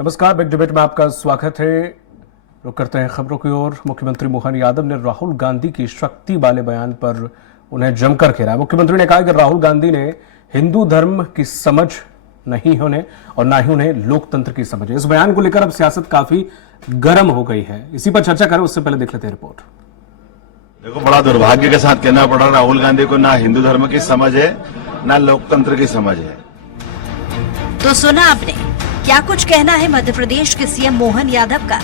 नमस्कार, big debate में आपका स्वागत है। रुक करते हैं खबरों की ओर। मुख्यमंत्री मोहन यादव ने राहुल गांधी की शक्ति वाले बयान पर उन्हें जमकर घेरा। मुख्यमंत्री ने कहा कि राहुल गांधी ने हिंदू धर्म की समझ नहीं होने और ना ही उन्हें लोकतंत्र की समझ है। इस बयान को लेकर अब सियासत काफी गर्म हो गई है। इसी पर चर्चा करें उससे पहले देख लेते हैं रिपोर्ट। देखो, बड़ा दुर्भाग्य के साथ कहना पड़ा, राहुल गांधी को ना हिंदू धर्म की समझ है ना लोकतंत्र की समझ है। तो सुना आपने, क्या कुछ कहना है मध्य प्रदेश के सीएम मोहन यादव का।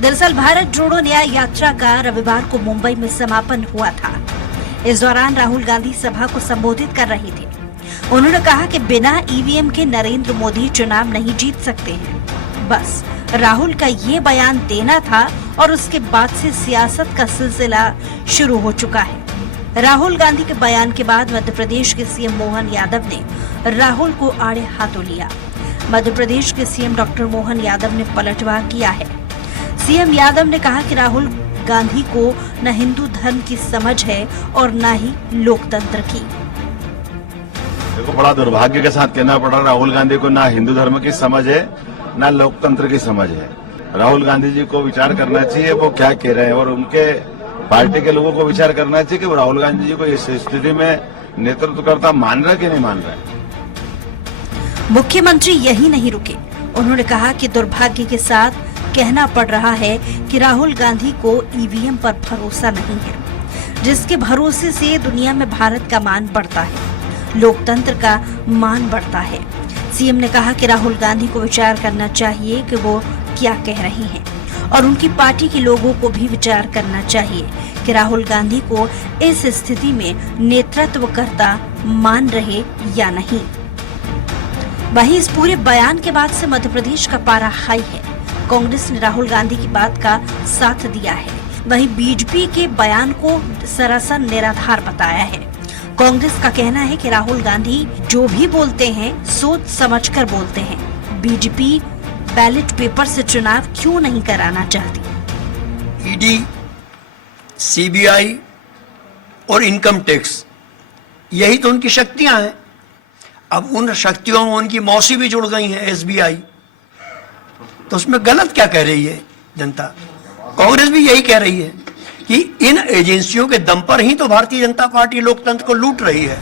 दरअसल भारत जोड़ो न्याय यात्रा का रविवार को मुंबई में समापन हुआ था। इस दौरान राहुल गांधी सभा को संबोधित कर रहे थे। उन्होंने कहा कि बिना ईवीएम के नरेंद्र मोदी चुनाव नहीं जीत सकते हैं। बस राहुल का ये बयान देना था और उसके बाद से सियासत का सिलसिला शुरू हो चुका है। राहुल गांधी के बयान के बाद मध्य प्रदेश के सीएम मोहन यादव ने राहुल को आड़े हाथों लिया। मध्य प्रदेश के सीएम डॉक्टर मोहन यादव ने पलटवार किया है। सीएम यादव ने कहा कि राहुल गांधी को न हिंदू धर्म की समझ है और न ही लोकतंत्र की। देखो, बड़ा दुर्भाग्य के साथ कहना पड़ा, राहुल गांधी को ना हिंदू धर्म की समझ है ना लोकतंत्र की समझ है। राहुल गांधी जी को विचार करना चाहिए वो क्या कह रहे हैं, और उनके पार्टी के लोगों को विचार करना चाहिए कि वो राहुल गांधी जी को इस स्थिति में नेतृत्वकर्ता मान रहा है कि नहीं मान रहा है। मुख्यमंत्री यही नहीं रुके। उन्होंने कहा कि दुर्भाग्य के साथ कहना पड़ रहा है कि राहुल गांधी को ईवीएम पर भरोसा नहीं है, जिसके भरोसे से दुनिया में भारत का मान बढ़ता है, लोकतंत्र का मान बढ़ता है। सीएम ने कहा कि राहुल गांधी को विचार करना चाहिए कि वो क्या कह रहे हैं और उनकी पार्टी के लोगों को भी विचार करना चाहिए कि राहुल गांधी को इस स्थिति में नेतृत्वकर्ता मान रहे या नहीं। वहीं इस पूरे बयान के बाद से मध्य प्रदेश का पारा हाई है। कांग्रेस ने राहुल गांधी की बात का साथ दिया है। वहीं बीजेपी के बयान को सरासर निराधार बताया है। कांग्रेस का कहना है कि राहुल गांधी जो भी बोलते हैं सोच समझकर बोलते हैं। बीजेपी बैलेट पेपर से चुनाव क्यों नहीं कराना चाहती। ईडी, सीबीआई और इनकम टैक्स, यही तो उनकी शक्तियां हैं। अब उन शक्तियों में उनकी मौसी भी जुड़ गई है, एसबीआई। तो उसमें गलत क्या कह रही है जनता? कांग्रेस भी यही कह रही है कि इन एजेंसियों के दम पर ही तो भारतीय जनता पार्टी लोकतंत्र को लूट रही है।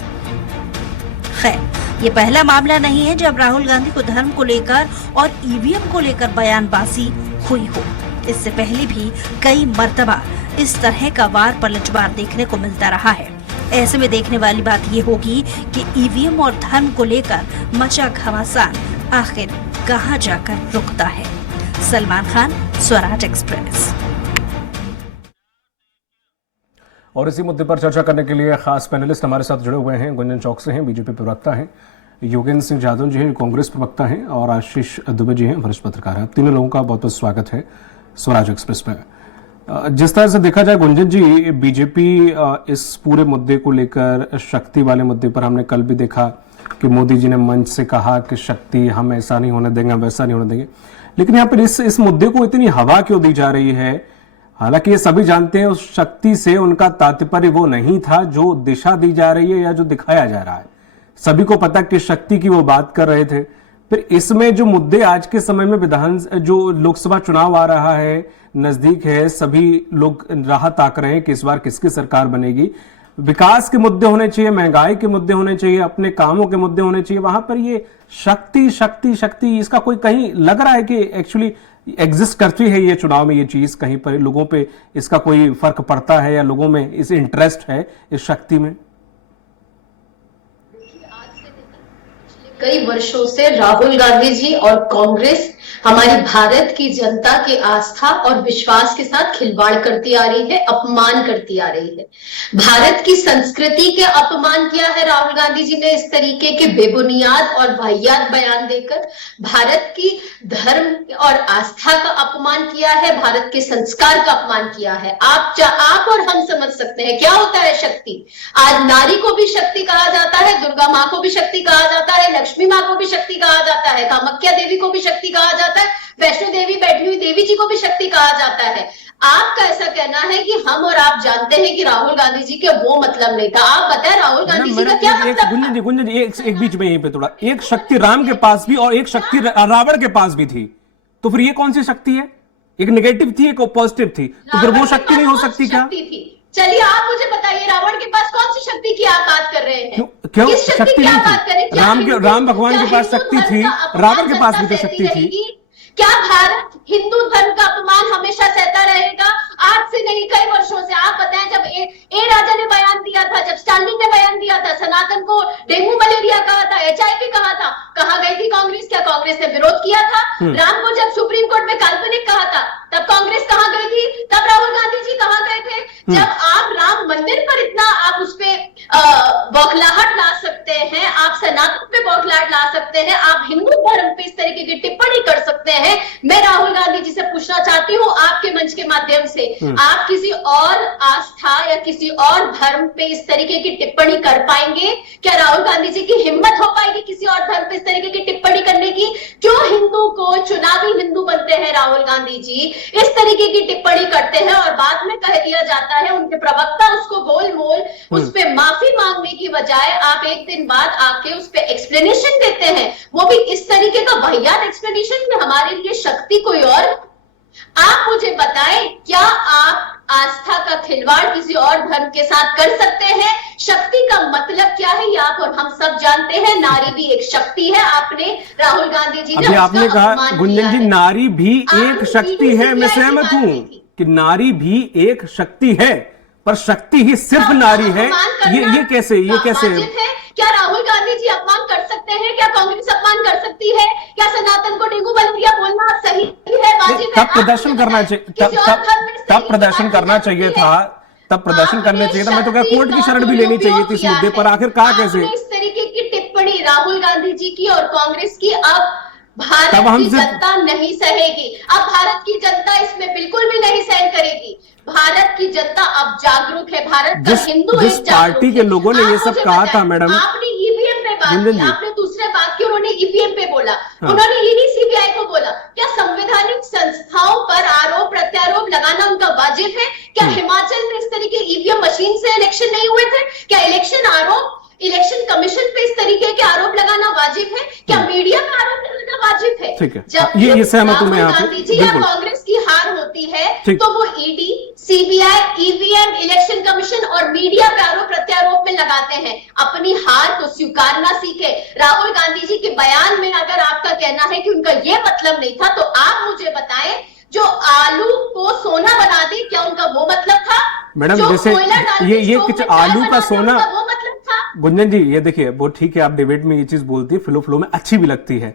खैर, ये पहला मामला नहीं है जब राहुल गांधी को धर्म को लेकर और ईवीएम को लेकर बयानबाजी हुई हो। इससे पहले भी कई मर्तबा इस तरह का वार पलटवार देखने को मिलता रहा है। ऐसे में देखने वाली बात ये होगी कि ईवीएम और धर्म को लेकर मचा घमासान आखिर कहां जाकर रुकता है। सलमान खान, स्वराज एक्सप्रेस। और इसी मुद्दे पर चर्चा करने के लिए खास पैनलिस्ट हमारे साथ जुड़े हुए हैं। गुंजन चौक से हैं, बीजेपी प्रवक्ता हैं, योगेंद्र सिंह जादव जी हैं, कांग्रेस प्रवक्ता हैं, और आशीष दुबे जी हैं, वरिष्ठ पत्रकार हैं। आप तीनों लोगों का बहुत बहुत स्वागत है स्वराज एक्सप्रेस में। जिस तरह से देखा जाए गुंजन जी, बीजेपी इस पूरे मुद्दे को लेकर, शक्ति वाले मुद्दे पर, हमने कल भी देखा कि मोदी जी ने मंच से कहा कि शक्ति हम ऐसा नहीं होने देंगे, हम वैसा नहीं होने देंगे। लेकिन यहाँ पर इस मुद्दे को इतनी हवा क्यों दी जा रही है? हालांकि ये सभी जानते हैं उस शक्ति से उनका तात्पर्य वो नहीं था जो दिशा दी जा रही है या जो दिखाया जा रहा है। सभी को पता कि शक्ति की वो बात कर रहे थे। फिर इसमें जो मुद्दे आज के समय में जो लोकसभा चुनाव आ रहा है, नजदीक है, सभी लोग राह ताक रहे हैं कि इस बार किसकी सरकार बनेगी। विकास के मुद्दे होने चाहिए, महंगाई के मुद्दे होने चाहिए, अपने कामों के मुद्दे होने चाहिए। वहां पर ये शक्ति शक्ति शक्ति, इसका कोई कहीं लग रहा है कि एक्चुअली एग्जिस्ट करती है ये चुनाव में, ये चीज कहीं पर लोगों पे इसका कोई फर्क पड़ता है या लोगों में इस इंटरेस्ट है इस शक्ति में? कई वर्षों से राहुल गांधी जी और कांग्रेस हमारी भारत की जनता की आस्था और विश्वास के साथ खिलवाड़ करती आ रही है, अपमान करती आ रही है। भारत की संस्कृति के अपमान किया है राहुल गांधी जी ने इस तरीके के बेबुनियाद और वाहियात बयान देकर। भारत की धर्म और आस्था का अपमान किया है, भारत के संस्कार का अपमान किया है। आप और हम समझ सकते हैं क्या होता है शक्ति। आज नारी को भी शक्ति कहा जाता है, दुर्गा माँ को भी शक्ति कहा जाता है, लक्ष्मी माँ को भी शक्ति कहा जाता है, कामाख्या देवी को भी शक्ति कहा जाता है, वैष्णो देवी बैठी हुई देवी जी को भी शक्ति कहा जाता है। आपका ऐसा कहना है कि हम और आप जानते हैं कि राहुल गांधी जी के वो मतलब नहीं था। आप बताएं राहुल गांधी जी का क्या मतलब? गुंजन जी एक बीच में यहीं पे थोड़ा, एक शक्ति राम के पास भी और एक शक्ति रावण के पास भी थी। तो फिर ये कौन सी शक्ति है? एक नेगेटिव थी, एक पॉजिटिव थी, तो फिर वो शक्ति नहीं हो सकती क्या? चलिए आप मुझे बताइए, रावण के पास कौन सी शक्ति की आप बात कर रहे हैं? क्यों किस शक्ति की आप बात कर रहे हैं? राम भगवान के पास शक्ति थी, रावण के पास भी तो शक्ति थी। क्या भारत हिंदू धर्म का अपमान हमेशा सहता रहेगा? आज से नहीं, कई वर्षों से। आप बताएं, जब ए राजा ने बयान दिया था, जब स्टालिन ने बयान दिया था, सनातन को डेंगू मलेरिया कहा था, HIV कहा था, कहां गई थी कांग्रेस? क्या कांग्रेस ने विरोध किया था? राम को जब सुप्रीम कोर्ट में काल्पनिक कहा था, तब कांग्रेस कहां गई थी? तब राहुल गांधी जी कहां गए थे? जब आप राम मंदिर पर इतना आप उस पे बौखलाहट ला सकते हैं, आप सनातन पे बौखलाहट ला सकते हैं, आप हिंदू धर्म पे इस तरीके की टिप्पणी कर सकते हैं, मैं राहुल गांधी जी से पूछना चाहती हूँ आपके मंच के माध्यम से, आप किसी और आस्था या किसी और धर्म पे इस तरीके की टिप्पणी कर पाएंगे? क्या राहुल गांधी जी की हिम्मत हो पाएगी किसी और धर्म पे इस तरीके की टिप्पणी करने की? क्यों हिंदू को चुनावी हिंदू बनते हैं राहुल गांधी जी, इस तरीके की टिप्पणी करते हैं और बाद में कह दिया जाता है, उनके प्रवक्ता उसको गोल मोल उस पे माफी मांगने की बजाय आप एक दिन बाद आके उस पे एक्सप्लेनेशन देते हैं, वो भी इस तरीके का वाहियात एक्सप्लेनेशन में हमारे लिए शक्ति कोई और? आप मुझे बताएं, क्या आप आस्था का खिलवाड़ किसी और धर्म के साथ कर सकते हैं? शक्ति का मतलब क्या है ये आप और हम सब जानते हैं। नारी भी एक शक्ति है। आपने राहुल गांधी जी ने अभी आपने कहा गुंजन जी, नारी भी एक शक्ति है, मैं सहमत हूं कि नारी भी एक शक्ति है, पर शक्ति ही सिर्फ नारी है, ये कैसे है? क्या राहुल गांधी जी अपमान कर सकते हैं? क्या कांग्रेस अपमान कर सकती है? क्या सनातन को डेंगू मलेरिया बोलना सही है, वाजिब है? तब प्रदर्शन करना चाहिए, तब प्रदर्शन करना चाहिए था, तब प्रदर्शन करने चाहिए था। मैं तो क्या कोर्ट की शरण भी लेनी चाहिए थी इस मुद्दे पर, आखिर कहा कैसे? इस तरीके की टिप्पणी राहुल गांधी जी की और कांग्रेस की अब भारत की जनता नहीं सहेगी। अब भारत की जनता इसमें बिल्कुल भी नहीं सहन करेगी। भारत की जनता अब जागरूक है, भारत का हिंदू जिस पार्टी के लोगों ने ये सब कहा था मैडम, आपने ईवीएम पे बात की, आपने दूसरे बात की, उन्होंने ईवीएम पे बोला, उन्होंने ईडी सीबीआई को बोला। क्या संवैधानिक संस्थाओं पर आरोप प्रत्यारोप लगाना उनका वाजिब है? क्या हिमाचल में इस तरीके ईवीएम मशीन से इलेक्शन नहीं हुए थे? क्या इलेक्शन कमीशन पे इस तरीके के आरोप लगाना वाजिब है? क्या मीडिया में आरोप लगाना वाजिब है? ठीक है, ये सहमत हूं मैं यहाँ पे। गांधी जी या कांग्रेस की हार होती है तो वो ED, CBI, EVM, election commission और मीडिया पे आरोप प्रत्यारोप में लगाते हैं। अपनी हार को स्वीकारना सीखे। राहुल गांधी जी के बयान में अगर आपका कहना है कि उनका ये मतलब नहीं था, तो आप मुझे बताएं, जो आलू को सोना बना दे, क्या उनका वो मतलब था? मैडम जैसे ये कुछ आलू का सोना, वो मतलब था? गुंजन जी ये देखिए, वो ठीक है, आप डिबेट में ये चीज बोलती है, फ्लो में अच्छी भी लगती है,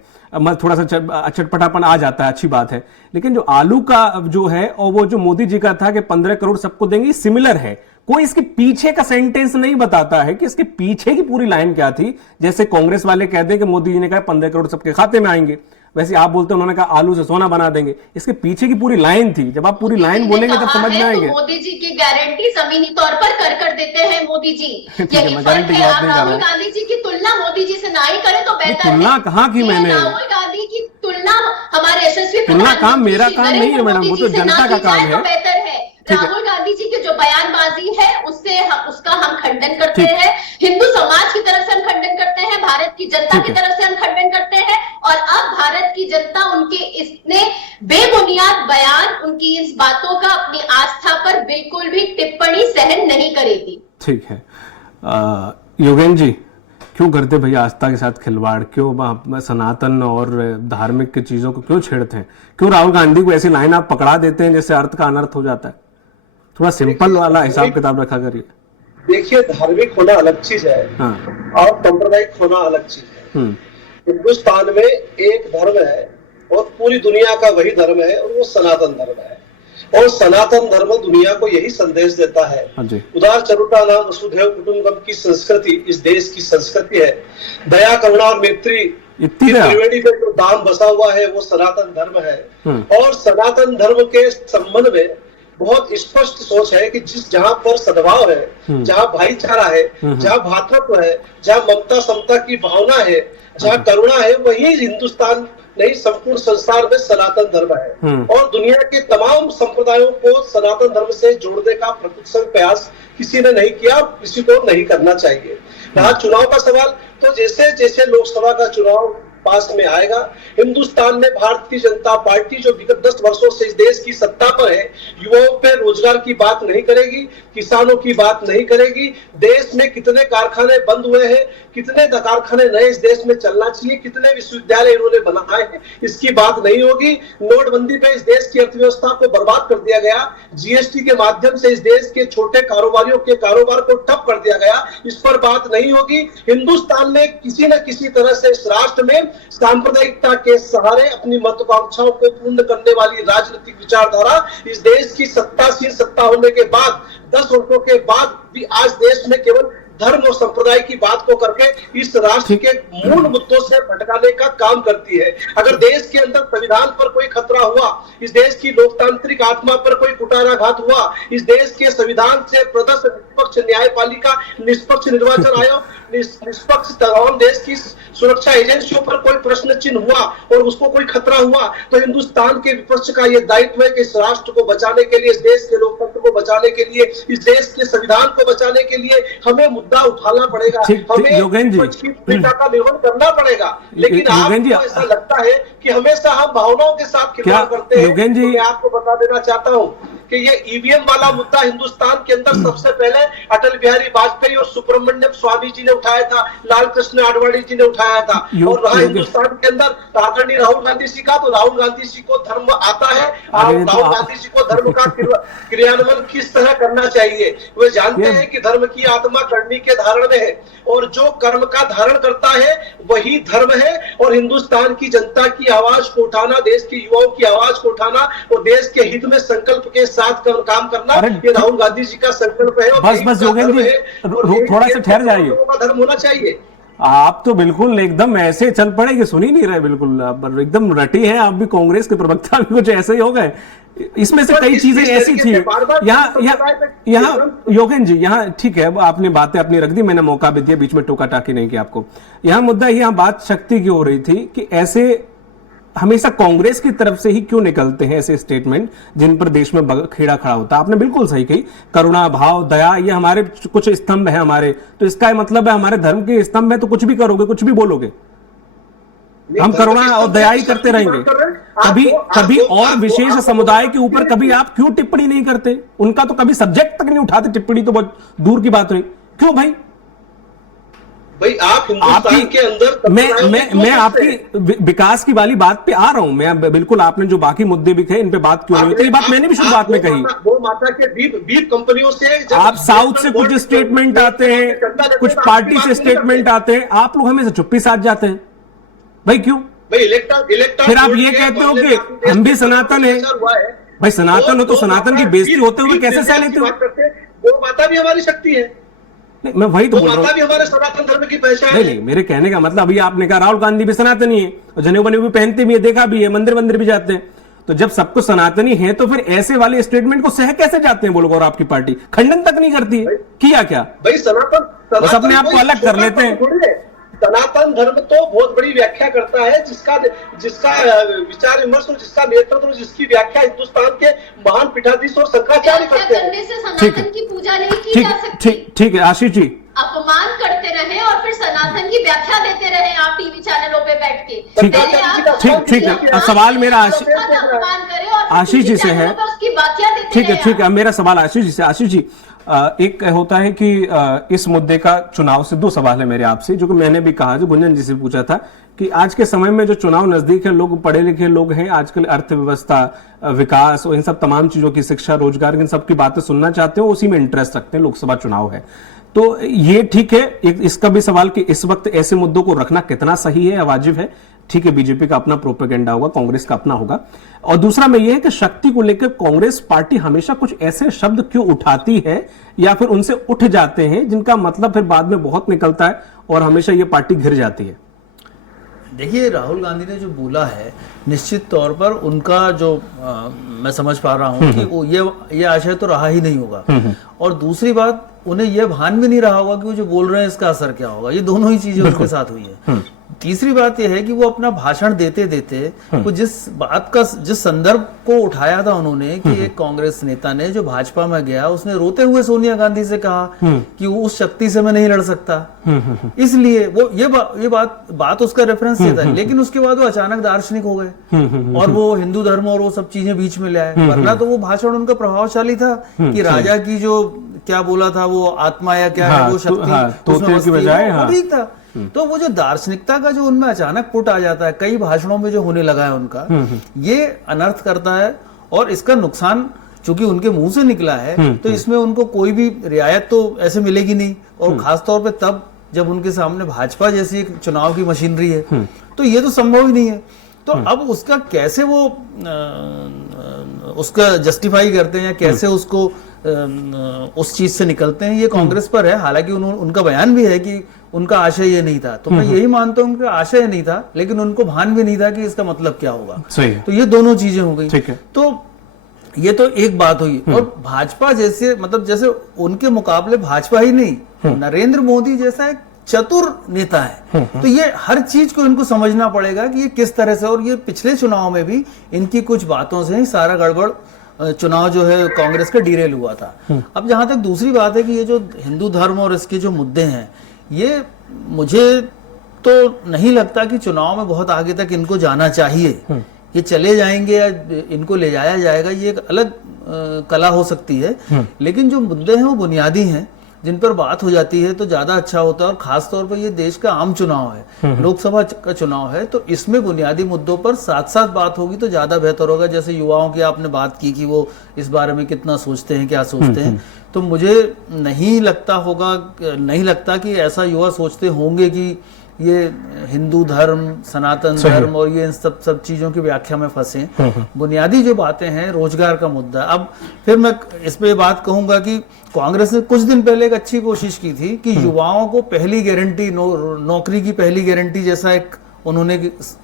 थोड़ा सा चटपटापन आ जाता है, अच्छी बात है। लेकिन जो आलू का जो है, और वो जो मोदी जी का था कि 15 करोड़ सबको देंगे, सिमिलर है। कोई इसके पीछे का सेंटेंस नहीं बताता है कि इसके पीछे की पूरी लाइन क्या थी। जैसे कांग्रेस वाले कहते हैं कि मोदी जी ने कहा 15 करोड़ सबके खाते में आएंगे, वैसे आप बोलते हैं उन्होंने कहा आलू से सोना बना देंगे। इसके पीछे की पूरी लाइन थी, जब आप पूरी लाइन बोलेंगे तब समझ में आएंगे। तो मोदी जी की गारंटी जमीनी तौर पर कर देते हैं मोदी जी। यही फर्क है। आप राहुल गांधी जी की तुलना मोदी जी से ना ही करें तो बेहतर है। तुलना कहाँ की मैंने? राहुल गांधी की तुलना हमारे यशस्वी तुलना काम मेरा काम नहीं है मैडम, वो तो जनता का काम है। बेहतर है। राहुल गांधी जी की जो बयानबाजी है उसका हम खंडन करते हैं। हिंदू समाज की तरफ से हम खंडन करते हैं, भारत की जनता की तरफ से हम खंडन करते हैं। और अब भारत की जनता उनके इतने बेबुनियाद बयान, उनकी इस बातों का अपनी आस्था पर बिल्कुल भी टिप्पणी सहन नहीं करेगी। ठीक है, योगेन जी, क्यों करते भैया आस्था के साथ खिलवाड़? क्यों सनातन और धार्मिक की चीजों को क्यों छेड़ते हैं? क्यों राहुल गांधी को ऐसी लाइन आप पकड़ा देते हैं जैसे अर्थ का अनर्थ हो जाता है? थोड़ा सिंपल वाला हिसाब किताब रखा करिए। देखिए, धार्मिक होना अलग चीज है और सांप्रदायिक होना अलग चीज है। हिंदुस्तान में एक धर्म है और पूरी दुनिया का वही धर्म है, और वो सनातन धर्म है। और सनातन धर्म दुनिया को यही संदेश देता है। उदार चरुटा नाम वसुधैव कुटुंबकम की संस्कृति इस देश की संस्कृति है। दया, करुणा और मैत्री त्रिवेणी में जो दाम बसा हुआ है वो सनातन धर्म है। और सनातन धर्म के संबंध में बहुत स्पष्ट सोच है कि जहां पर सद्भाव है, जहां भाईचारा है, जहां भातृत्व है, जहां ममता समता की भावना है, जहां करुणा है, वही हिंदुस्तान नहीं संपूर्ण संसार में सनातन धर्म है। और दुनिया के तमाम संप्रदायों को सनातन धर्म से जोड़ने का प्रतिशत प्रयास किसी ने नहीं किया, किसी को नहीं करना चाहिए। रहा चुनाव का सवाल, तो जैसे जैसे लोकसभा का चुनाव पास में आएगा। हिंदुस्तान में भारतीय जनता पार्टी जो विगत 10 वर्षों से इस देश की सत्ता पर है, युवाओं पे रोजगार की बात नहीं करेगी, किसानों की बात नहीं करेगी, देश में कितने कारखाने बंद हुए हैं, कितने कारखाने नए इस देश में चलना चाहिए, कितने विश्वविद्यालय इन्होंने बनाए हैं, इसकी बात नहीं होगी। नोटबंदी पे इस देश की अर्थव्यवस्था को बर्बाद कर दिया गया, जीएसटी के माध्यम से इस देश के छोटे कारोबारियों के कारोबार को ठप कर दिया गया, इस पर बात नहीं होगी। हिंदुस्तान में किसी न किसी तरह से इस राष्ट्र में सांप्रदायिकता के सहारे अपनी महत्वाकांक्षाओं को पूर्ण करने वाली राजनीतिक विचारधारा इस देश की सत्तासीन सत्ता होने के बाद 10 वर्षों के बाद भी आज देश में केवल धर्म और संप्रदाय की बात को करके इस राष्ट्र के मूल मुद्दों से भटकाने का काम करती है। अगर देश के अंदर संविधान पर कोई खतरा हुआ, इस देश की लोकतांत्रिक आत्मा पर कोई कुटाराघात हुआ, इस देश के संविधान से प्रदत्त निष्पक्ष न्यायपालिका, निष्पक्ष निर्वाचन आयोग, निष्पक्ष तमाम देश की सुरक्षा एजेंसियों पर कोई प्रश्न चिन्ह हुआ और उसको कोई खतरा हुआ, तो हिंदुस्तान के विपक्ष का यह दायित्व है कि इस राष्ट्र को बचाने के लिए, इस देश के लोकतंत्र को बचाने के लिए, इस देश के संविधान को बचाने के लिए हमें मुद्दा उठाना पड़ेगा, हमें का निर्वहन करना पड़ेगा। लेकिन आपको ऐसा लगता है कि हमेशा हम भावनाओं के साथ खिलवाड़ करते हैं। तो मैं आपको बता देना चाहता हूं कि ये ईवीएम वाला मुद्दा हिंदुस्तान के अंदर सबसे पहले अटल बिहारी वाजपेयी और सुब्रमण्यम स्वामी जी ने उठाया था, लाल कृष्ण आडवाणी जी ने उठाया था। और रहा हिंदुस्तान के अंदर आदरणीय राहुल गांधी जी का, तो राहुल गांधी जी को धर्म आता है, राहुल गांधी जी को धर्म का क्रियान्वयन किस तरह करना चाहिए। वे जानते हैं कि धर्म की आत्मा करनी के धारण में है और जो कर्म का धारण करता है वही धर्म है। और हिंदुस्तान की जनता की आवाज को उठाना, देश के युवाओं की आवाज को उठाना और देश के हित में संकल्प के साथ काम करना, ये राहुल गांधी जी का संकल्प है। बस योगेंद्र जी थोड़ा सा ठहर जाइए, धर्म होना चाहिए। आप तो बिल्कुल एकदम ऐसे चल पड़े कि सुन ही नहीं रहे, बिल्कुल एकदम रटी है आप भी, कांग्रेस के प्रवक्ता भी कुछ ऐसे ही हो गए। इसमें से कई चीजें ऐसी थी यहाँ योगेंद्र जी, यहाँ ठीक है आपने बातें अपनी रख दी, मैंने मौका भी दिया, बीच में टोका टाकी नहीं किया आपको। यहाँ मुद्दा यहाँ बात शक्ति की हो रही थी कि ऐसे हमेशा कांग्रेस की तरफ से ही क्यों निकलते हैं ऐसे स्टेटमेंट जिन पर देश में खेड़ा खड़ा होता है। आपने बिल्कुल सही कही, करुणा, भाव, दया ये हमारे कुछ स्तंभ है हमारे, तो इसका मतलब है हमारे धर्म के स्तंभ है तो कुछ भी करोगे, कुछ भी बोलोगे, हम करुणा और दया ही करते रहेंगे। कभी और विशेष समुदाय के ऊपर कभी आप क्यों टिप्पणी नहीं करते? उनका तो कभी सब्जेक्ट तक नहीं उठाते, टिप्पणी तो बहुत दूर की बात हुई। क्यों भाई? आप हिंदुस्तान के अंदर मैं आपकी विकास की वाली बात पे आ रहा हूं, मैं बिल्कुल, आपने जो बाकी मुद्दे भी कहे इन पे बात क्यों नहीं होती, बात मैंने भी शुरुआत में कही। वो माता के बीफ कंपनियों से आप साउथ से कुछ स्टेटमेंट आते हैं, कुछ पार्टी से स्टेटमेंट आते हैं, आप लोग हमें से चुप्पी साध जाते हैं भाई, क्यों? फिर आप ये कहते हो कि हम भी सनातन है। भाई सनातन हो तो सनातन की बेइज्जती होते हुए कैसे सह लेते हो? वो माता भी हमारी शक्ति है। नहीं, मैं वही तो बोल रहा हूँ, भी हमारे सनातन धर्म की पहचान नहीं, मेरे कहने का मतलब, अभी आपने कहा राहुल गांधी भी सनातनी है और जनेऊ बनेऊ भी पहनते भी है, देखा भी है, मंदिर भी जाते हैं, तो जब सबको सनातनी है तो फिर ऐसे वाले स्टेटमेंट को सह कैसे जाते हैं वो लोग? और आपकी पार्टी खंडन तक नहीं करती है, किया क्या? भाई सनातन बस अपने आप को अलग कर लेते हैं। सनातन धर्म तो बहुत बड़ी व्याख्या करता है, जिसका विचार विमर्श और जिसका नेतृत्व और जिसकी व्याख्या हिंदुस्तान के महान पीठाधीश और शंकराचार्य करते हैं। सनातन की पूजा नहीं की जा सकती। ठीक है आशीष जी, अपमान करते रहे और फिर सनातन की व्याख्या देते रहे आप टीवी चैनलों पे बैठ के। ठीक है, अब सवाल मेरा आशीष जी से है। ठीक है, मेरा सवाल आशीष जी से। आशीष जी, एक होता है कि इस मुद्दे का चुनाव से दो सवाल है मेरे आपसे, जो कि मैंने भी कहा, जो गुंजन जी से पूछा था कि आज के समय में जो चुनाव नजदीक है, लोग पढ़े लिखे लोग हैं, आजकल अर्थव्यवस्था, विकास और इन सब तमाम चीजों की, शिक्षा, रोजगार, इन सब की बातें सुनना चाहते हो, उसी में इंटरेस्ट रखते हैं, लोकसभा चुनाव है तो ये ठीक है। इसका भी सवाल कि इस वक्त ऐसे मुद्दों को रखना कितना सही है या वाजिब है। ठीक है, बीजेपी का अपना प्रोपेगेंडा होगा, कांग्रेस का अपना होगा। और दूसरा में यह है कि शक्ति को लेकर कांग्रेस पार्टी हमेशा कुछ ऐसे शब्द क्यों उठाती है या फिर उनसे उठ जाते हैं जिनका मतलब फिर बाद में बहुत निकलता है और हमेशा ये पार्टी घिर जाती है। देखिए, राहुल गांधी ने जो बोला है, निश्चित तौर पर उनका जो मैं समझ पा रहा हूं कि वो ये आशय तो रहा ही नहीं होगा। और दूसरी बात, उन्हें यह भान भी नहीं रहा होगा कि वो जो बोल रहे हैं इसका असर क्या होगा। ये दोनों ही चीजें उनके साथ हुई है। तीसरी बात यह है कि वो अपना भाषण देते देते वो जिस संदर्भ को उठाया था उन्होंने कि एक कांग्रेस नेता ने जो भाजपा में गया उसने रोते हुए सोनिया गांधी से कहा कि उस शक्ति से मैं नहीं लड़ सकता, इसलिए वो ये बात उसका रेफरेंस ये था। लेकिन उसके बाद वो अचानक दार्शनिक हो गए और वो हिंदू धर्म और वो सब चीजें बीच में ले आए। वरना तो वो भाषण उनका प्रभावशाली था कि राजा की जो क्या बोला था वो आत्मा या क्या है वो शक्ति ठीक था। तो वो जो दार्शनिकता का जो उनमें अचानक पुट आ जाता है कई भाषणों में जो होने लगा है उनका, ये अनर्थ करता है और इसका नुकसान चूंकि उनके मुंह से निकला है तो इसमें उनको कोई भी रियायत तो ऐसे मिलेगी नहीं, और खासतौर पे तब जब उनके सामने भाजपा जैसी एक चुनाव की मशीनरी है तो ये तो संभव ही नहीं है। तो अब उसका कैसे वो उसका जस्टिफाई करते हैं या कैसे उसको उस चीज से निकलते हैं, ये कांग्रेस पर है। हालांकि उनका बयान भी है कि उनका आशय ये नहीं था, तो मैं यही मानता हूं उनका आशय नहीं था, लेकिन उनको भान भी नहीं था कि इसका मतलब क्या होगा। सही है। तो ये दोनों चीजें हो गई। ठीक है। तो ये तो एक बात हुई। और भाजपा जैसे मतलब जैसे उनके मुकाबले भाजपा ही नहीं नरेंद्र मोदी जैसा एक चतुर नेता है, तो ये हर चीज को इनको समझना पड़ेगा कि ये किस तरह से, और ये पिछले चुनाव में भी इनकी कुछ बातों से ही सारा गड़बड़ चुनाव जो है कांग्रेस का डिरेल हुआ था। अब जहां तक दूसरी बात है कि ये जो हिंदू धर्म और इसके जो मुद्दे हैं, ये मुझे तो नहीं लगता कि चुनाव में बहुत आगे तक इनको जाना चाहिए। ये चले जाएंगे या इनको ले जाया जाएगा ये एक अलग कला हो सकती है, लेकिन जो मुद्दे हैं वो बुनियादी हैं जिन पर बात हो जाती है तो ज्यादा अच्छा होता है। और खास तौर पर ये देश का आम चुनाव है, लोकसभा का चुनाव है, तो इसमें बुनियादी मुद्दों पर साथ साथ बात होगी तो ज्यादा बेहतर होगा। जैसे युवाओं की आपने बात की कि वो इस बारे में कितना सोचते हैं, क्या सोचते हैं, तो मुझे नहीं लगता कि ऐसा युवा सोचते होंगे कि ये हिंदू धर्म, सनातन धर्म और ये इन सब चीजों की व्याख्या में फंसे। बुनियादी जो बातें हैं, रोजगार का मुद्दा। अब फिर मैं इस पे बात कहूंगा कि कांग्रेस ने कुछ दिन पहले एक अच्छी कोशिश की थी कि युवाओं को पहली गारंटी नौकरी की पहली गारंटी जैसा एक उन्होंने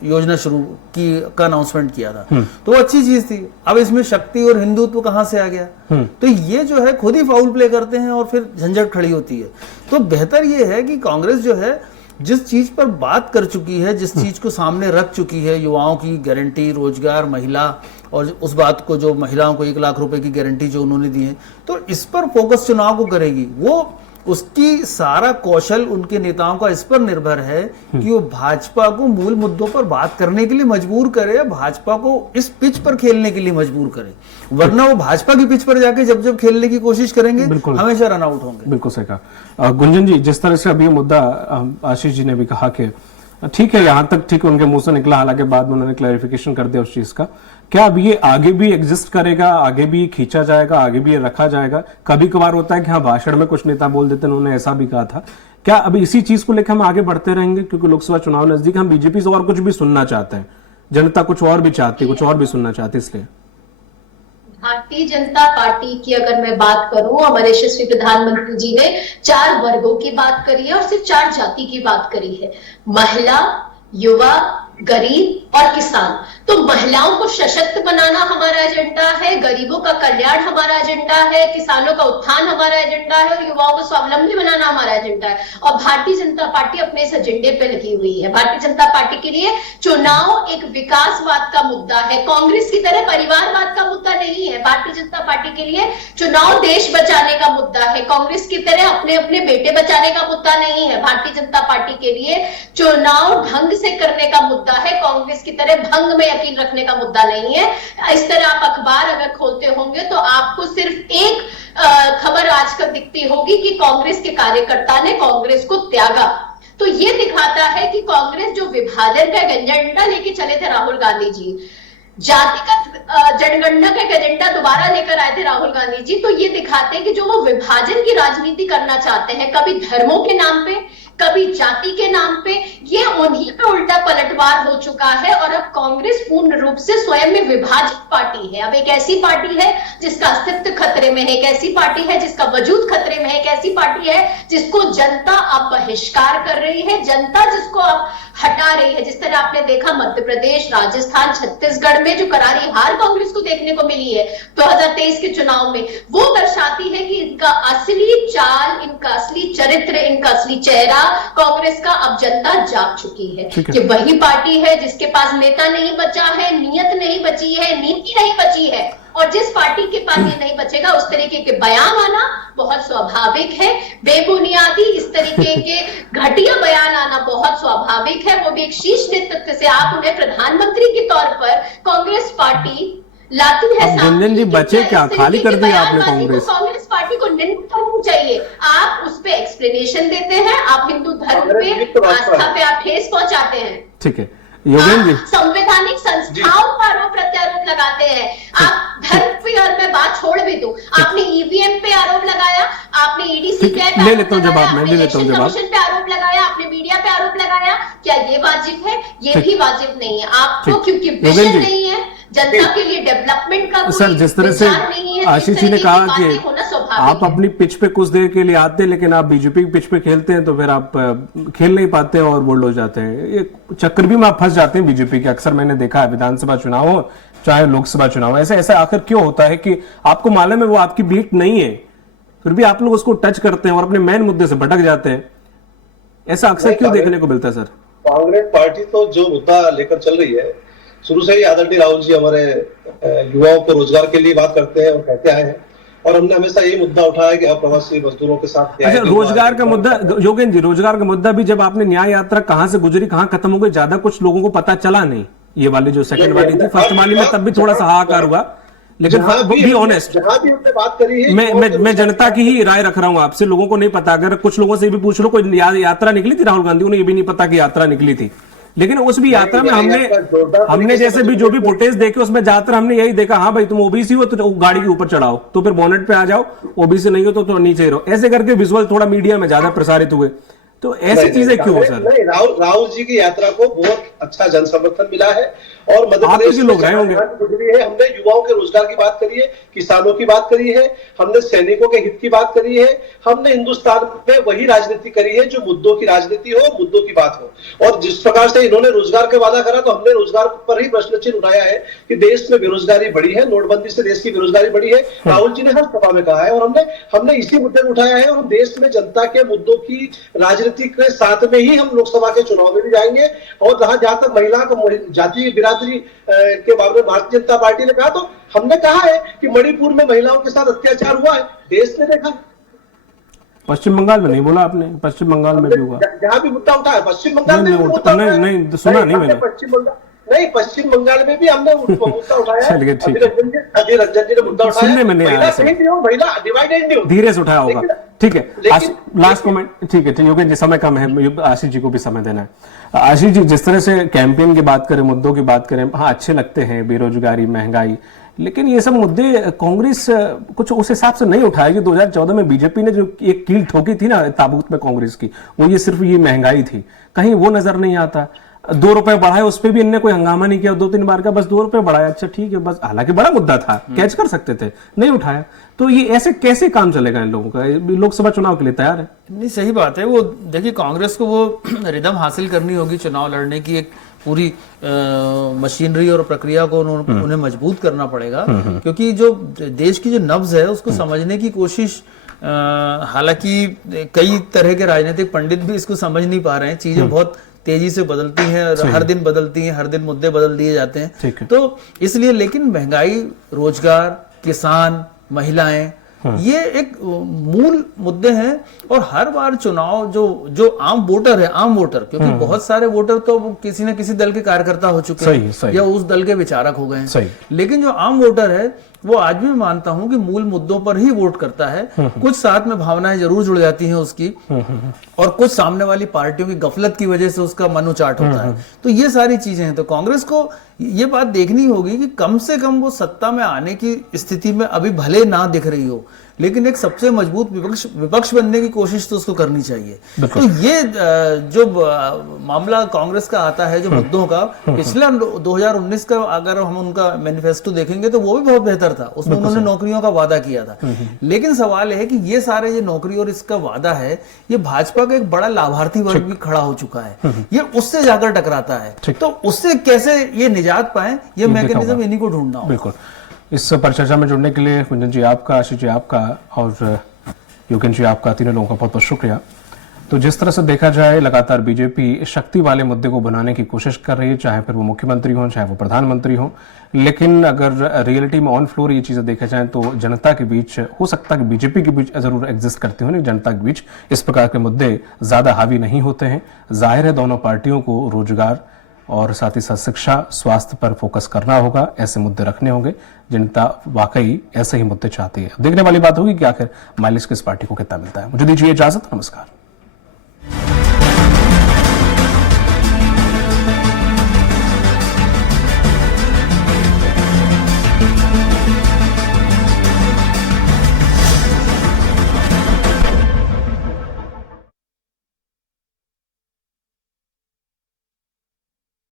योजना शुरू की का अनाउंसमेंट किया था, तो वो अच्छी चीज थी। अब इसमें शक्ति और हिंदुत्व कहां से आ गया? तो ये जो है खुद ही फाउल प्ले करते हैं और फिर झंझट खड़ी होती है। तो बेहतर ये है कि कांग्रेस जो है जिस चीज पर बात कर चुकी है, जिस चीज को सामने रख चुकी है, युवाओं की गारंटी, रोजगार, महिला, और उस बात को जो महिलाओं को 1 लाख रुपए की गारंटी जो उन्होंने दी है, तो इस पर फोकस चुनाव को करेगी। वो उसकी सारा कौशल उनके नेताओं का इस पर निर्भर है कि वो भाजपा को मूल मुद्दों पर बात करने के लिए मजबूर करे, भाजपा को इस पिच पर खेलने के लिए मजबूर करे। वरना वो भाजपा की पिच पर जाके जब खेलने की कोशिश करेंगे हमेशा रन आउट होंगे। बिल्कुल सही कहा गुंजन जी। जिस तरह से अभी ये मुद्दा आशीष जी ने भी कहा कि ठीक है, यहाँ तक ठीक उनके मुंह से निकला, हालांकि बाद में उन्होंने क्लैरिफिकेशन कर दिया उस चीज का। क्या अब ये आगे भी एग्जिस्ट करेगा, आगे भी खींचा जाएगा, आगे भी ये रखा जाएगा? कभी कभार होता है कि हाँ भाषण में कुछ नेता बोल देते हैं, उन्होंने ऐसा भी कहा था। क्या अभी इसी चीज को लेकर हम आगे बढ़ते रहेंगे? क्योंकि लोकसभा चुनाव नजदीक, हम बीजेपी से और कुछ भी सुनना चाहते हैं, जनता कुछ और भी चाहती है, कुछ और भी सुनना चाहती है। इसलिए भारतीय जनता पार्टी की अगर मैं बात करूं, हमारे यशस्वी प्रधानमंत्री जी ने 4 वर्गों की बात करी है और सिर्फ 4 जाति की बात करी है, महिला, युवा, गरीब और किसान। तो महिलाओं को सशक्त बनाना हमारा एजेंडा है, गरीबों का कल्याण हमारा एजेंडा है, किसानों का उत्थान हमारा एजेंडा है और युवाओं को स्वावलंबी बनाना हमारा एजेंडा है। और भारतीय जनता पार्टी अपने इस एजेंडे पे लगी हुई है। भारतीय जनता पार्टी के लिए चुनाव एक विकासवाद का मुद्दा है, कांग्रेस की तरह परिवारवाद का मुद्दा नहीं है। भारतीय जनता पार्टी के लिए चुनाव देश बचाने का मुद्दा है, कांग्रेस की तरह अपने अपने बेटे बचाने का मुद्दा नहीं है। भारतीय जनता पार्टी के लिए चुनाव ढंग से करने का मुद्दा है, कांग्रेस की तरह भंग में यकीन रखने का मुद्दा नहीं है। इस तरह आप अखबार अगर खोलते होंगे तो आपको सिर्फ एक खबर आजकल दिखती होगी कि कांग्रेस के कार्यकर्ता ने कांग्रेस को त्यागा। तो ये दिखाता है कि कांग्रेस जो विभाजन का एजेंडा लेके चले थे राहुल गांधी जी, जातिगत जनगणना का एजेंडा दोबारा लेकर आए थे राहुल गांधी जी, तो ये दिखाते हैं कि जो वो विभाजन की राजनीति करना चाहते हैं, कभी धर्मों के नाम पे, कभी जाति के नाम पे, ये उन्हीं पे उल्टा पलटवार हो चुका है। और अब कांग्रेस पूर्ण रूप से स्वयं में विभाजित पार्टी है। अब एक ऐसी पार्टी है जिसका अस्तित्व खतरे में है, एक ऐसी पार्टी है जिसका वजूद खतरे में है, एक ऐसी पार्टी है जिसको जनता अब बहिष्कार कर रही है, जनता जिसको अब हटा रही है। जिस तरह आपने देखा मध्य प्रदेश, राजस्थान, छत्तीसगढ़ में जो करारी हार कांग्रेस को देखने को मिली है 2023 के चुनाव में, वो दर्शाती है कि इनका असली चाल, इनका असली चरित्र, इनका असली चेहरा कांग्रेस का अब जनता जाग चुकी है ठीक है। कि वही पार्टी है जिसके पास नेता नहीं बचा है, नीयत नहीं बची है, नीति नहीं बची है, और जिस पार्टी के पास ये नहीं बचेगा उस तरीके के बयान आना बहुत स्वाभाविक है। बेबुनियादी इस तरीके के घटिया बयान आना बहुत स्वाभाविक है, वो भी एक शीर्ष नेतृत्व से। आप उन्हें प्रधानमंत्री के तौर पर कांग्रेस पार्टी लाती है। अब गुंजन जी बचे क्या, खाली कर दिया आपने कांग्रेस। कांग्रेस पार्टी को निंदा करनी चाहिए। आप उस पे एक्सप्लेनेशन देते हैं, आप हिंदू धर्म पे, आस्था पे आप ठेस पहुंचाते हैं। ठीक है योगेंद्र जी, संवैधानिक संस्थाओं का आरोप प्रत्यारोप लगाते हैं। आप धर्म पे, और मैं बात छोड़ भी दूं, आपने ईवीएम पे आरोप लगाया, आपने ईडी सीबीआई पे ले आरोप लेता हूं जवाब, मैं ले लेता हूं जवाब। कमीशन पे आरोप लगाया, आपने मीडिया पे आरोप लगाया। क्या ये वाजिब है? ये भी वाजिब नहीं है आपको, क्योंकि विजन नहीं है जनता के लिए, डेवलपमेल का सर जिस तरह से आशीष जी ने कहा कि आप अपनी पिच पे कुछ देर के लिए आते हैं लेकिन आप बीजेपी की पिच पे खेलते हैं तो फिर आप खेल नहीं पाते हैं और बोल्ड हो जाते हैं, ये चक्कर भी में आप फंस जाते हैं बीजेपी के। अक्सर मैंने देखा है विधानसभा चुनाव हो चाहे लोकसभा चुनाव हो, ऐसा आखिर क्यों होता है कि आपको मालूम है वो आपकी बीट नहीं है फिर भी आप लोग उसको टच करते हैं और अपने मेन मुद्दे से भटक जाते हैं, ऐसा अक्सर क्यों देखने को मिलता है? सर कांग्रेस पार्टी तो जो मुद्दा लेकर चल रही है, शुरू से ही आदरणीय राहुल जी हमारे युवाओं को रोजगार के लिए बात करते हैं और कहते आए हैं, और हमने हमेशा यही मुद्दा उठाया कि अप्रवासी मजदूरों के साथ अच्छा, रोजगार का मुद्दा योगेंद्र जी, रोजगार का मुद्दा भी जब आपने न्याय यात्रा कहां से गुजरी कहां खत्म हो गई, ज्यादा कुछ लोगों को पता चला नहीं। ये वाली जो सेकंड वाली थी, फर्स्ट वाली में तब भी थोड़ा सा हाहाकार हुआ, लेकिन बी ऑनेस्ट, जहां भी हमने बात करी है, मैं जनता की ही राय रख रहा हूं आपसे, लोगों को नहीं पता। अगर कुछ लोगों से भी पूछ लो कोई यात्रा निकली थी राहुल गांधी, उन्हें ये भी नहीं पता कि यात्रा निकली थी, लेकिन उस भी यात्रा में हमने जैसे भी जो भी फुटेज देखे उसमें ज्यादातर हमने यही देखा, हाँ भाई तुम ओबीसी हो तो गाड़ी के ऊपर चढ़ाओ, तो फिर बोनेट पे आ जाओ, ओबीसी नहीं हो तो नीचे रहो, ऐसे करके विजुअल थोड़ा मीडिया में ज्यादा प्रसारित हुए। तो ऐसी चीजें क्यों सर? नहीं, राहुल जी की यात्रा को बहुत अच्छा जन समर्थन मिला है और मध्य प्रदेश लोग रहे होंगे। हमने युवाओं के रोजगार की बात करी है, किसानों की बात करी है, हमने सैनिकों के हित की बात करी है, हमने हिंदुस्तान में वही राजनीति करी है जो मुद्दों की राजनीति हो, मुद्दों की बात हो। और जिस प्रकार से इन्होंने रोजगार का वादा करा तो हमने रोजगार पर ही प्रश्न चिन्ह उठाया है कि देश में बेरोजगारी बढ़ी है, नोटबंदी से देश की बेरोजगारी बढ़ी है, राहुल जी ने हर सभा में कहा है, और हमने इसी मुद्दे को उठाया है, और हम देश में जनता के मुद्दों की राजनीति के साथ में ही हम लोकसभा के चुनाव में भी जाएंगे। और जहां तक महिला को जातीय बिरादरी के बारे में भारतीय जनता पार्टी ने कहा, तो हमने कहा है कि मणिपुर में महिलाओं के साथ अत्याचार हुआ है, देश ने देखा। पश्चिम बंगाल में नहीं बोला आपने? पश्चिम बंगाल में भी हुआ, जहां भी मुद्दा उठा है पश्चिम बंगाल में नहीं सुना नहीं मैंने। पश्चिम बंगाल में भी हमने मुद्दा उठाया है। चलिए ठीक है, अधीर रंजन जी ने मुद्दा उठाया, सुनने में नहीं आया, महिला डिवाइडेड नहीं, धीरे से उठाया होगा। ठीक है, लास्ट कमेंट, ठीक है योगेंद्र जी, समय कम है, आशीष जी को भी समय देना है। आशीष जी, जिस तरह से कैंपेन की बात करें, मुद्दों की बात करें, हाँ अच्छे लगते हैं, बेरोजगारी, महंगाई, लेकिन ये सब मुद्दे कांग्रेस कुछ उस हिसाब से नहीं उठाया कि 2014 में बीजेपी ने जो एक कील ठोकी थी ना ताबूत में कांग्रेस की, वो ये सिर्फ ये महंगाई थी, कहीं वो नजर नहीं आता। 2 रुपए बढ़ाए, उस पर भी इनने कोई हंगामा नहीं किया, 2-3 बार का बस 2 रुपए बढ़ाया, अच्छा ठीक है बस, हालांकि बड़ा मुद्दा था, कैच कर सकते थे, नहीं उठाया। तो ये ऐसे कैसे काम चलेगा इन लोगों का? लोकसभा चुनाव के लिए तैयार है? नहीं, सही बात है। वो देखिए, कांग्रेस को वो रिदम हासिल करनी होगी चुनाव लड़ने की, एक पूरी मशीनरी और प्रक्रिया को उन्हें मजबूत करना पड़ेगा, क्योंकि जो देश की जो नब्ज है उसको समझने की कोशिश, हालांकि कई तरह के राजनीतिक पंडित भी इसको समझ नहीं पा रहे हैं, चीजें बहुत तेजी से बदलती हैं, हर दिन बदलती हैं, हर दिन मुद्दे बदल दिए जाते हैं, तो इसलिए। लेकिन महंगाई, रोजगार, किसान, महिलाएं, ये एक मूल मुद्दे हैं। और हर बार चुनाव जो आम वोटर है, आम वोटर, क्योंकि बहुत सारे वोटर तो किसी न किसी दल के कार्यकर्ता हो चुके हैं या उस दल के विचारक हो गए हैं, लेकिन जो आम वोटर है वो आज भी मानता हूं कि मूल मुद्दों पर ही वोट करता है। कुछ साथ में भावनाएं जरूर जुड़ जाती हैं उसकी, और कुछ सामने वाली पार्टियों की गफलत की वजह से उसका मन उचाट होता है। तो ये सारी चीजें हैं। तो कांग्रेस को ये बात देखनी होगी कि कम से कम वो सत्ता में आने की स्थिति में अभी भले ना दिख रही हो, लेकिन एक सबसे मजबूत विपक्ष बनने की कोशिश तो उसको करनी चाहिए। तो ये जो मामला कांग्रेस का आता है, जो मुद्दों का, पिछला 2019 का अगर हम उनका मैनिफेस्टो देखेंगे तो वो भी बहुत बेहतर था, उसमें उन्होंने नौकरियों का वादा किया था। लेकिन सवाल है कि ये सारे ये नौकरी और इसका वादा है, ये भाजपा का एक बड़ा लाभार्थी वर्ग भी खड़ा हो चुका है, ये उससे जाकर टकराता है। तो उससे कैसे ये निजात पाए, ये मैकेनिज्म इन्हीं को ढूंढना होगा। बिल्कुल। इस परिचर्चा में जुड़ने के लिए गुंजन जी आपका, आशीष जी आपका और योगेंद्र जी आपका, तीनों लोगों का बहुत बहुत शुक्रिया। तो जिस तरह से देखा जाए लगातार बीजेपी शक्ति वाले मुद्दे को बनाने की कोशिश कर रही है, चाहे फिर वो मुख्यमंत्री हो चाहे वो प्रधानमंत्री हो, लेकिन अगर रियलिटी में ऑन फ्लोर ये चीजें देखा जाए तो जनता के बीच हो सकता है कि बीजेपी के बीच जरूर एग्जिस्ट करते हो, जनता के बीच इस प्रकार के मुद्दे ज्यादा हावी नहीं होते हैं। जाहिर है दोनों पार्टियों को रोजगार और साथ ही साथ शिक्षा, स्वास्थ्य पर फोकस करना होगा, ऐसे मुद्दे रखने होंगे। जनता वाकई ऐसे ही मुद्दे चाहती है। देखने वाली बात होगी कि आखिर माइलेज किस पार्टी को कितना मिलता है। मुझे दीजिए इजाजत, नमस्कार।